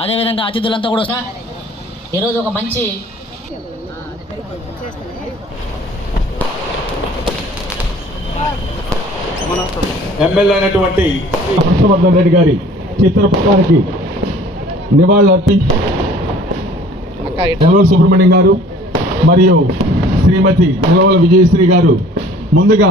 అదేవిధంగా అతిథులంతా కూడా ఈరోజు ఒక మంచి ఎమ్మెల్యే అయినటువంటి హర్షవర్ధన్ రెడ్డి గారి చిత్రపటానికి నివాళులు అర్పించి నిలవల సుబ్రహ్మణ్యం గారు మరియు శ్రీమతి నిలవల విజయశ్రీ గారు ముందుగా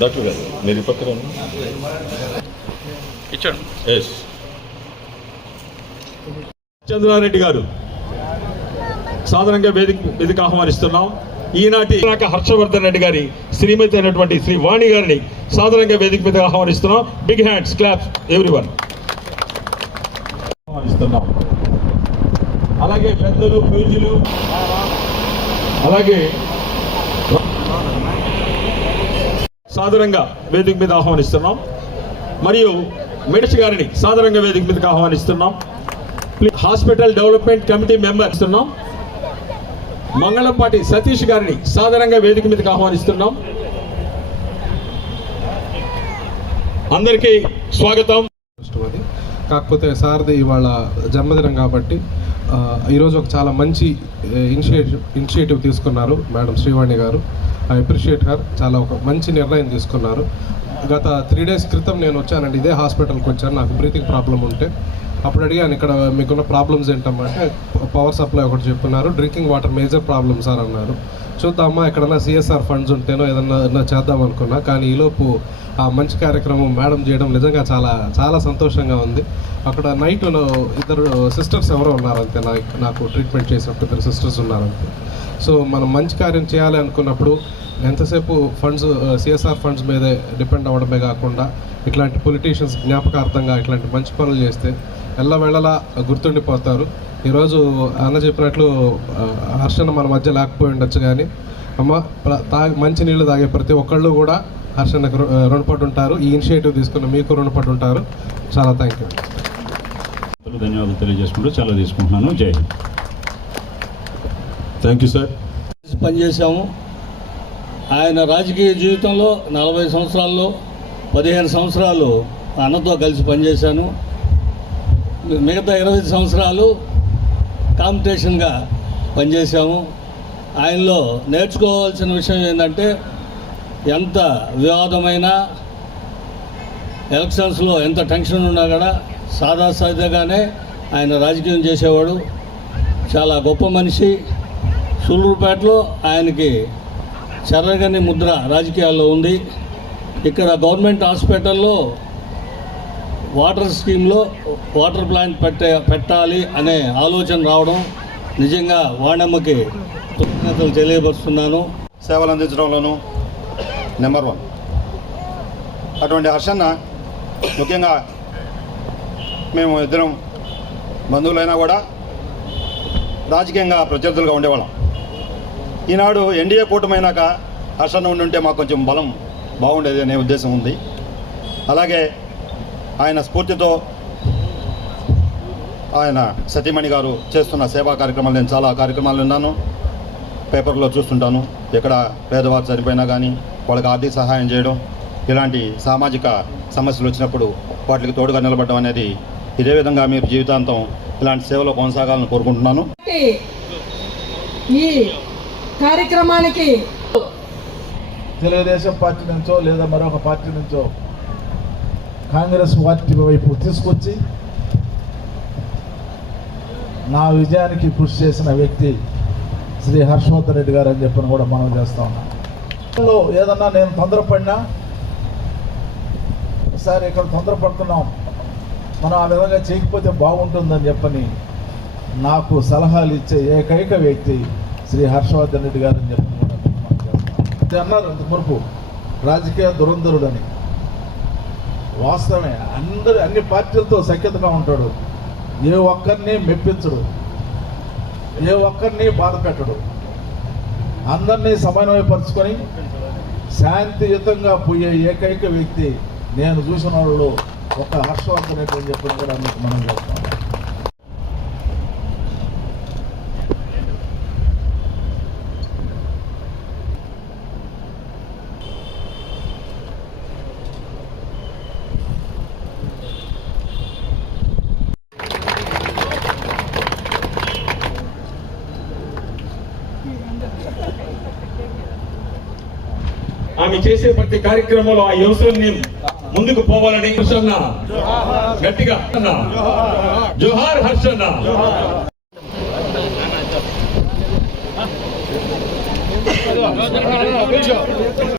డాక్టర్ గారు మీరు పక్కన ఇచ్చాడు. ఎస్ చంద్రారెడ్డి గారు సాధారణంగా వేదిక వేదిక ఆహ్వానిస్తున్నాం. ఈనాటి హర్షవర్ధన్ రెడ్డి గారి శ్రీమతి అయినటువంటి శ్రీ వాణి గారిని సాధారణంగా వేదిక మీద ఆహ్వానిస్తున్నాం. Big hands claps everyone ఆహ్వానిస్తున్నాం. అలాగే పెద్దలు పూజలు అలాగే సాధారణంగా వేదిక మీద ఆహ్వానిస్తున్నాం. మరియు మెడిసి గారిని సాధారణంగా వేదిక మీదకి ఆహ్వానిస్తున్నాం. Please hospital development committee member ఇస్తున్నాం. మంగళంపాటి సతీష్ గారిని సాధారణంగా వేదిక మీదకి ఆహ్వానిస్తున్నాం. అందరికీ స్వాగతం. అది. కాకపోతే సార్ది ఇవాళ జన్మదినం కాబట్టి ఈరోజు ఒక చాలా మంచి ఇనిషియేటివ్ ఇనిషియేటివ్ తీసుకున్నారు madam Srivani garu. I appreciate her. చాలా ఒక మంచి నిర్ణయం తీసుకున్నారు. గత త్రీ డేస్ క్రితం నేను వచ్చానండి. ఇదే హాస్పిటల్కి వచ్చాను. నాకు బ్రీతింగ్ ప్రాబ్లం ఉంటే. అప్పుడు అడిగాను ఇక్కడ మీకున్న ప్రాబ్లమ్స్ ఏంటమ్మా అంటే పవర్ సప్లై ఒకటి చెప్పున్నారు. Drinking water major problem sir అన్నారు. చూద్దామా ఎక్కడన్నా సిఎస్ఆర్ ఫండ్స్ ఉంటేనో ఏదన్నా ఏదన్నా చేద్దాం అనుకున్నా కానీ ఈలోపు ఆ మంచి కార్యక్రమం మేడం చేయడం నిజంగా చాలా చాలా సంతోషంగా ఉంది. అక్కడ నైట్ ఇద్దరు సిస్టర్స్ ఎవరో ఉన్నారంతే నాకు నాకు ట్రీట్మెంట్ చేసినప్పుడు ఇద్దరు సిస్టర్స్ ఉన్నారంతే. సో మనం మంచి కార్యం చేయాలి అనుకున్నప్పుడు ఎంతసేపు ఫండ్స్ సిఎస్ఆర్ ఫండ్స్ మీదే డిపెండ్ అవ్వడమే కాకుండా ఇట్లాంటి పొలిటీషియన్స్ జ్ఞాపకార్థంగా ఇట్లాంటి మంచి పనులు చేస్తే ఎల్లవేళలా గుర్తుండిపోతారు. ఈరోజు అన్న చెప్పినట్లు హర్షణ మన మధ్య లేకపోయి ఉండొచ్చు కానీ అమ్మ తాగి మంచి నీళ్ళు తాగే ప్రతి ఒక్కళ్ళు కూడా హర్షణకు రుణపడి ఉంటారు ఈ ఇనిషియేటివ్ తీసుకున్న మీకు రుణపడి ఉంటారు చాలా థ్యాంక్ యూ ధన్యవాదాలు తెలియజేసుకుంటూ చాలా తీసుకుంటున్నాను. జై హింద్. థ్యాంక్ యూ సార్ పనిచేశాము. ఆయన రాజకీయ జీవితంలో నలభై సంవత్సరాల్లో పదిహేను సంవత్సరాలు అన్నతో కలిసి పనిచేశాను. మిగతా ఇరవై సంవత్సరాలు కాంపిటీషన్గా పనిచేశాము. ఆయనలో నేర్చుకోవాల్సిన విషయం ఏంటంటే ఎంత వివాదమైన ఎలక్షన్స్లో ఎంత టెన్షన్ ఉన్నా కూడా సాదాసాదాగానే ఆయన రాజకీయం చేసేవాడు. చాలా గొప్ప మనిషి. సూళ్ళూరుపేటలో ఆయనకి చెరగని ముద్ర రాజకీయాల్లో ఉంది. ఇక్కడ గవర్నమెంట్ హాస్పిటల్లో వాటర్ స్కీమ్లో వాటర్ ప్లాంట్ పెట్టే పెట్టాలి అనే ఆలోచన రావడం నిజంగా వాణమ్మకి కృతజ్ఞతలు తెలియపరుస్తున్నాను. సేవలు అందించడంలోనూ నెంబర్ వన్. అటువంటి హర్షన్న ముఖ్యంగా మేము ఇద్దరం బంధువులైనా కూడా రాజకీయంగా ప్రత్యర్థులుగా ఉండేవాళ్ళం. ఈనాడు ఎన్డీఏ కూటమైనాక హర్షన్న ఉండుంటే మాకు కొంచెం బలం బాగుండేది అనే ఉద్దేశం ఉంది. అలాగే ఆయన స్ఫూర్తితో ఆయన సతీమణి గారు చేస్తున్న సేవా కార్యక్రమాలు నేను చాలా కార్యక్రమాలు విన్నాను. పేపర్లో చూస్తుంటాను. ఎక్కడ పేదవారు చనిపోయినా కానీ వాళ్ళకి ఆర్థిక సహాయం చేయడం ఇలాంటి సామాజిక సమస్యలు వచ్చినప్పుడు వాటికి తోడుగా నిలబడడం అనేది ఇదే విధంగా మీరు జీవితాంతం ఇలాంటి సేవలో కొనసాగాలని కోరుకుంటున్నాను. ఈ కార్యక్రమానికి తెలుగుదేశం పార్టీ నుంచో లేదా మరొక పార్టీ నుంచో కాంగ్రెస్ పార్టీ వైపు తీసుకొచ్చి నా విజయానికి కృషి చేసిన వ్యక్తి శ్రీ హర్షవర్ధన్ రెడ్డి గారు అని చెప్పని కూడా మనం చేస్తా ఉన్నాం. లో ఏదన్నా నేను తొందరపడినా సార్ ఇక్కడ తొందరపడుతున్నాం. మనం ఆ విధంగా చేయకపోతే బాగుంటుందని చెప్పని నాకు సలహాలు ఇచ్చే ఏకైక వ్యక్తి శ్రీ హర్షవర్ధన్ రెడ్డి గారు అని చెప్పి కూడా మనం చేస్తాం. అన్నారు మురుపు రాజకీయ దురంధరుడని. వాస్తవమే అందరు అన్ని పార్టీలతో సఖ్యతగా ఉంటాడు. ఏ ఒక్కరిని మెప్పించడు. ఏ ఒక్కరిని బాధ పెట్టడు. అందరినీ సమన్వయపరుచుకొని శాంతియుతంగా పోయే ఏకైక వ్యక్తి నేను చూసిన వాళ్ళు ఒక హర్షవర్ధన్ అని చెప్పి కూడా మీకు మనం చెప్తాను ఆమె చేసే ప్రతి కార్యక్రమంలో ఆ యువకుల్ని ముందుకు పోవాలని హర్షన్న గట్టిగా అన్న. జోహార్ హర్షన్న కూర్చో